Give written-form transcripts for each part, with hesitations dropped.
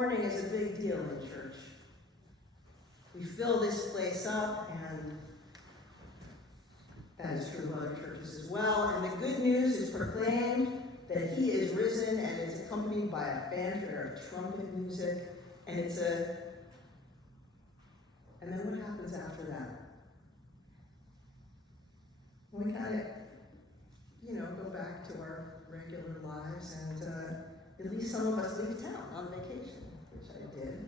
morning is a big deal in church. We fill this place up, and that is true of other churches as well. And the good news is proclaimed that he is risen, and it's accompanied by a fanfare of trumpet music, and and then what happens after that? We kind of, go back to our regular lives, and at least some of us leave town on vacation, which I did.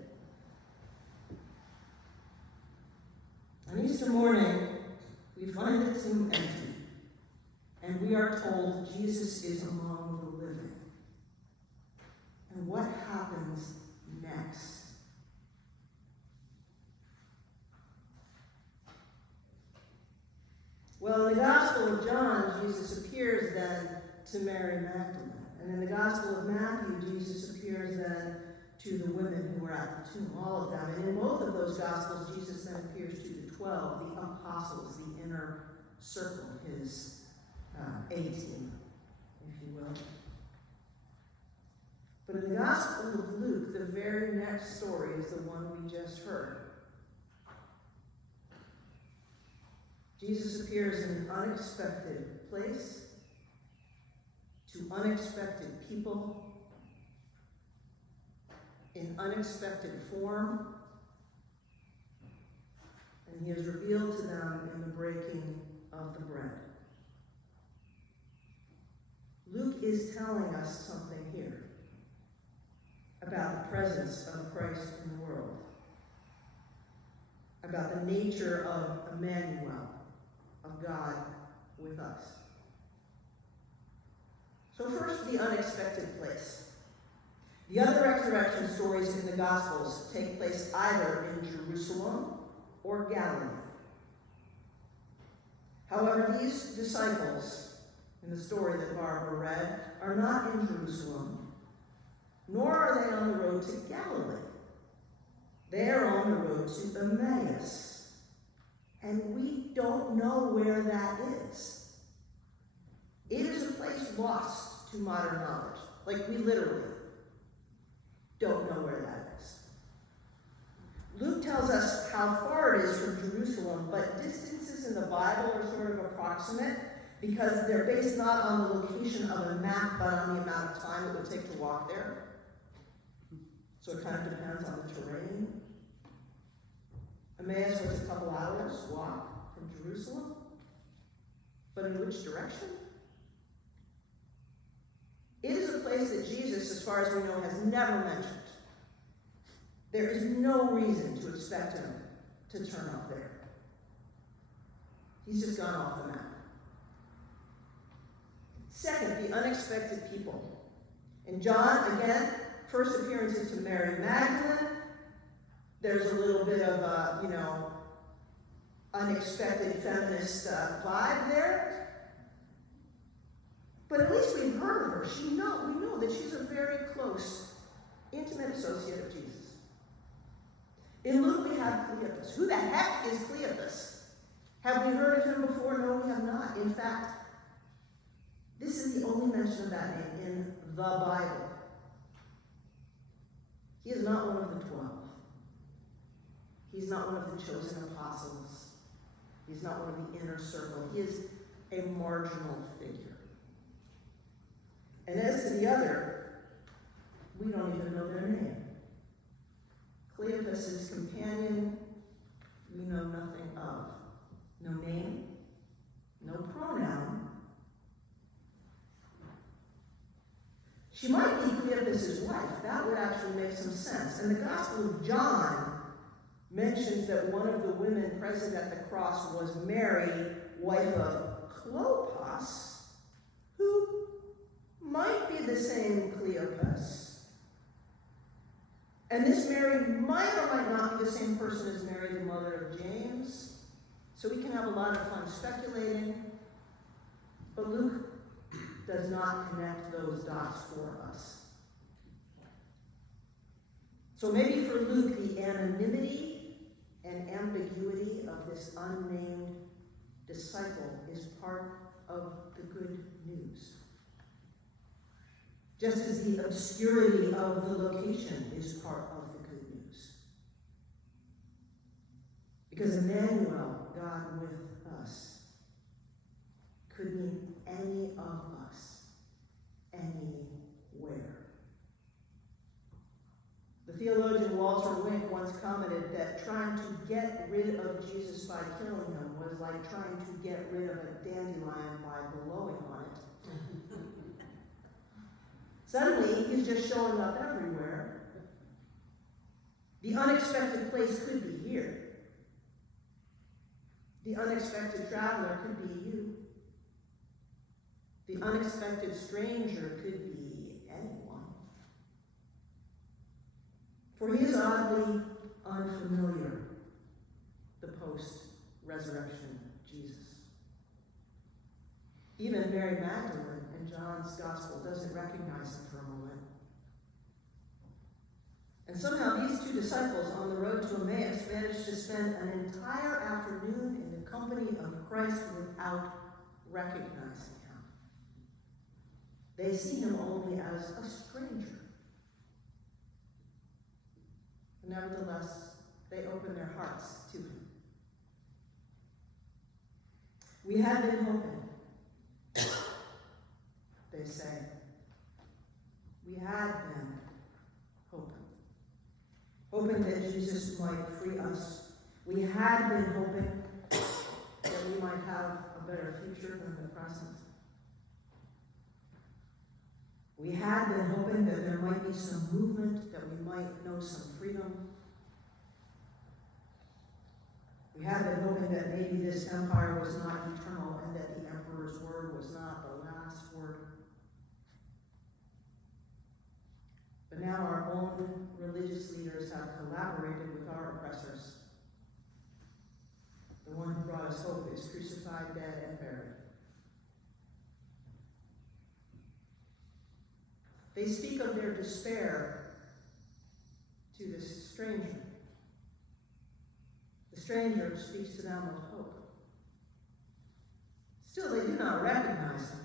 On Easter morning, we find the tomb empty, and we are told Jesus is among the living. And what happens next? Well, in the Gospel of John, Jesus appears then to Mary Magdalene. And in the Gospel of Matthew, Jesus appears then to the women who were at the tomb, all of them. And in both of those Gospels, Jesus then appears to the 12, the apostles, the inner circle, his A-team, if you will. But in the Gospel of Luke, the very next story is the one we just heard. Jesus appears in an unexpected place, to unexpected people, in unexpected form, and he is revealed to them in the breaking of the bread. Luke is telling us something here about the presence of Christ in the world, about the nature of Emmanuel, of God with us. So first, the unexpected place. The other resurrection stories in the Gospels take place either in Jerusalem or Galilee. However, these disciples, in the story that Barbara read, are not in Jerusalem, nor are they on the road to Galilee. They are on the road to Emmaus. And we don't know where that is. It is a place lost to modern knowledge. Like, we literally don't know where that is. Luke tells us how far it is from Jerusalem, but distances in the Bible are sort of approximate because they're based not on the location of a map, but on the amount of time it would take to walk there. So it kind of depends on the terrain. Emmaus was a couple hours walk from Jerusalem, but in which direction? It is a place that Jesus, as far as we know, has never mentioned. There is no reason to expect him to turn up there. He's just gone off the map. Second, the unexpected people. In John, again, first appearances to Mary Magdalene. There's a little bit of unexpected feminist vibe there. But at least we've heard of her. We know that she's a very close, intimate associate of Jesus. In Luke, we have Cleopas. Who the heck is Cleopas? Have we heard of him before? No, we have not. In fact, this is the only mention of that name in the Bible. He is not one of the 12. He's not one of the chosen apostles. He's not one of the inner circle. He is a marginal figure. And as to the other, we don't even know their name. Cleopas's companion, we know nothing of. No name, no pronoun. She might be Cleopas's wife. That would actually make some sense. And the Gospel of John mentions that one of the women present at the cross was Mary, wife of Clopas, who might be the same Cleopas. And this Mary might or might not be the same person as Mary, the mother of James. So we can have a lot of fun speculating. But Luke does not connect those dots for us. So maybe for Luke, the anonymity and ambiguity of this unnamed disciple is part of the good news. just as the obscurity of the location is part of the good news. Because Emmanuel, God with us, could mean any of us, anywhere. The theologian Walter Wink once commented that trying to get rid of Jesus by killing him was like trying to get rid of a dandelion by blowing on it. Suddenly, he's just showing up everywhere. The unexpected place could be here. The unexpected traveler could be you. The unexpected stranger could be anyone. For he is oddly unfamiliar, the post-resurrection Jesus. Even Mary Magdalene in John's Gospel doesn't recognize him for a moment. And somehow these two disciples on the road to Emmaus managed to spend an entire afternoon in the company of Christ without recognizing him. They see him only as a stranger. Nevertheless, they open their hearts to him. We had been hoping, they say. We had been hoping that Jesus might free us. We had been hoping that we might have a better future than the present. We had been hoping that there might be some movement, that we might know some freedom. We had been hoping that maybe this empire was not eternal and that the emperor's word was not the last word. But now our own religious leaders have collaborated with our oppressors. The one who brought us hope is crucified, dead, and buried. They speak of their despair to this stranger. The stranger speaks to them of hope. Still, they do not recognize him.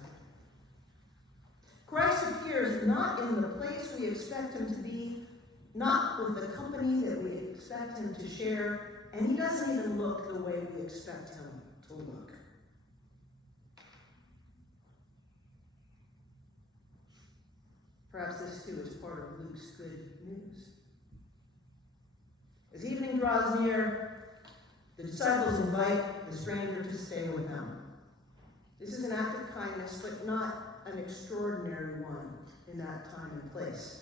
Christ appears not in the place we expect him to be, not with the company that we expect him to share, and he doesn't even look the way we expect him to look. Perhaps this too is part of Luke's good news. As evening draws near, the disciples invite the stranger to stay with them. This is an act of kindness, but not an extraordinary one in that time and place.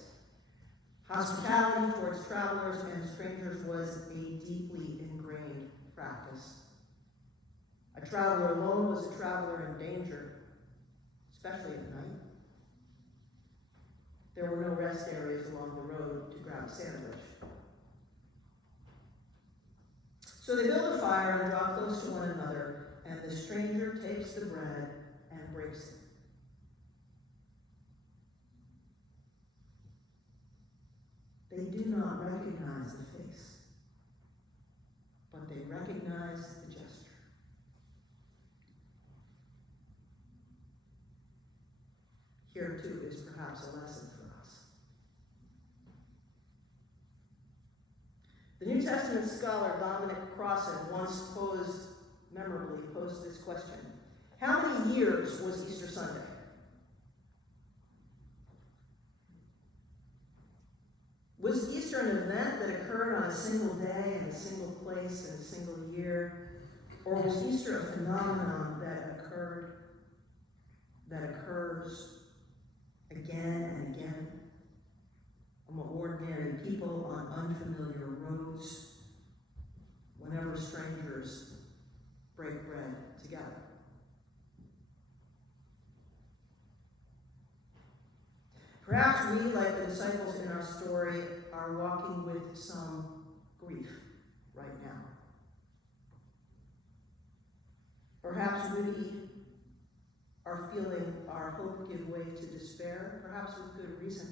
Hospitality towards travelers and strangers was a deeply ingrained practice. A traveler alone was a traveler in danger, especially at night. There were no rest areas along the road to grab a sandwich. So they build a fire and draw close to one another, and the stranger takes the bread and breaks it. They do not recognize the face, but they recognize the gesture. Here, too, is perhaps a lesson for us. The New Testament scholar Dominic Crossan once memorably posed this question: how many years was Easter Sunday? Was Easter an event that occurred on a single day, in a single place, in a single year? Or was Easter a phenomenon that occurs again and again among ordinary people on unfamiliar roads, whenever strangers break bread together? Perhaps we, like the disciples in our story, are walking with some grief right now. Perhaps we are feeling our hope give way to despair, perhaps with good reason.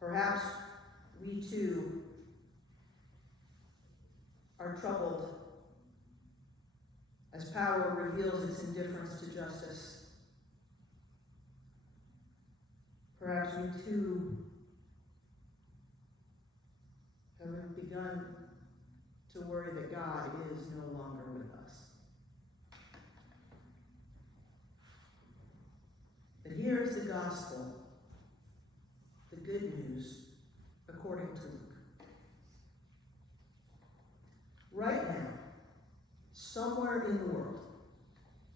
Perhaps we too are troubled as power reveals its indifference to justice, perhaps we too have begun to worry that God is no longer with us. But here is the gospel, the good news, according to Luke. Right now, somewhere in the world,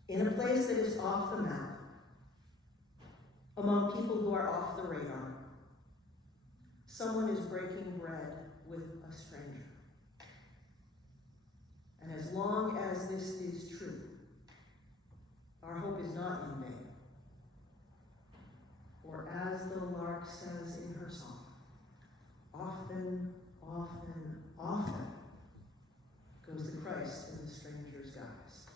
in a place that is off the map, among people who are off the radar, someone is breaking bread with a stranger. And as long as this is true, our hope is not in vain. For as the lark says in her song, often, often, often goes the Christ in the stranger's guise.